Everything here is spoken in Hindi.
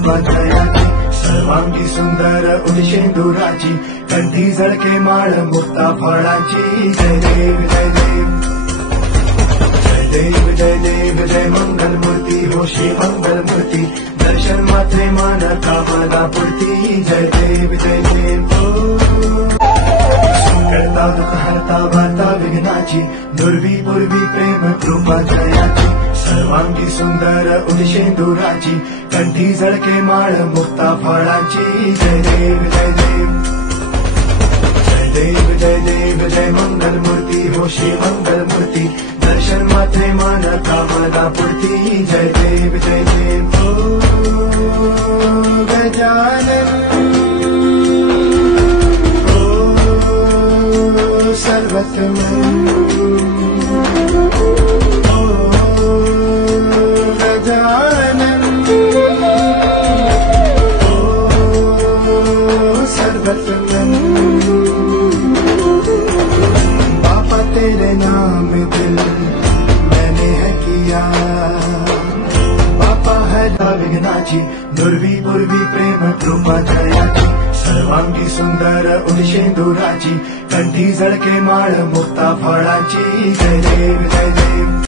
कृपा जयाची सर्वांगी सुंदर उदिशेंदुराची कंठी झळके माळ मुक्ता फळाची जय देव जय देव जय देव जय देव जय मंगल मूर्ती हो श्री मंगल मूर्ती दर्शन मात्रे मान कामना पूर्ती जय देव जय देव करता दुख हरता वार्ता विघ्नाची दुर्वी पूर्वी प्रेम कृपा जयाची सर्वांगी सुंदर उदिशेंदुराची कंठी झळके माळ मुक्ता फळाची जय देव जय देव जय देव जय देव जय मंगल मूर्ती हो श्री मंगल मूर्ती दर्शन मात्रे मान कामना पूर्ती जय देव जय देव गजानन सर्वतमन गजानन सर्वतमन बापा तेरे नाम दिल मैंने है किया बापा है विघ्नाची दुर्वी पूर्वी प्रेम कृपा जयाची सर्वांगी सुंदर उदिशेंदुराची कंठी झळके माळ मुक्ता फळाची जय देव जय देव